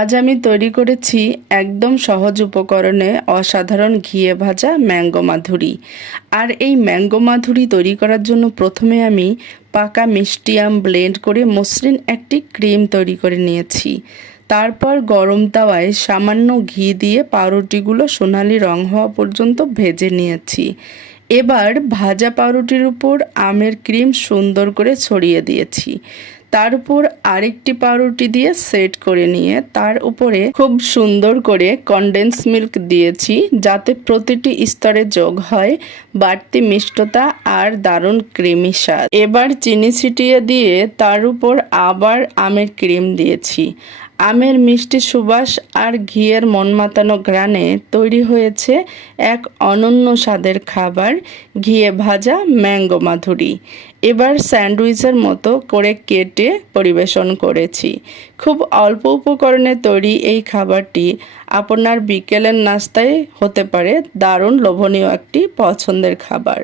আজ আমি তৈরি করেছি একদম সহজ উপকরণে অসাধারণ ঘিয়ে ভাজা ম্যাঙ্গো মাধুরী। আর এই ম্যাঙ্গো মাধুরী তৈরি করার জন্য প্রথমে আমি পাকা মিষ্টি আম ব্লেন্ড করে মসৃণ একটি ক্রিম তৈরি করে নিয়েছি। তারপর গরম তাওয়ায় সামান্য ঘি দিয়ে পাউরুটিগুলো সোনালি রং হওয়া পর্যন্ত ভেজে নিয়েছি। এবার ভাজা পাউরুটির উপর আমের ক্রিম সুন্দর করে ছড়িয়ে দিয়েছি। তার উপর আরেকটি পাউরুটি দিয়ে সেট করে নিয়ে তার উপরে খুব সুন্দর করে কনডেন্স মিল্ক দিয়েছি, যাতে প্রতিটি স্তরে যোগ হয় বাড়তি মিষ্টতা আর দারুণ ক্রিমি স্বাদ। এবার চিনি ছিটিয়ে দিয়ে তার উপর আবার আমের ক্রিম দিয়েছি। আমের মিষ্টি সুবাস আর ঘিয়ের মন মাতানো ঘ্রাণে তৈরি হয়েছে এক অনন্য স্বাদের খাবার, ঘিয়ে ভাজা ম্যাঙ্গো মাধুরী। এবার স্যান্ডউইচের মতো করে কেটে পরিবেশন করেছি। খুব অল্প উপকরণে তৈরি এই খাবারটি আপনার বিকেলের নাস্তায় হতে পারে দারুণ লোভনীয় একটি পছন্দের খাবার।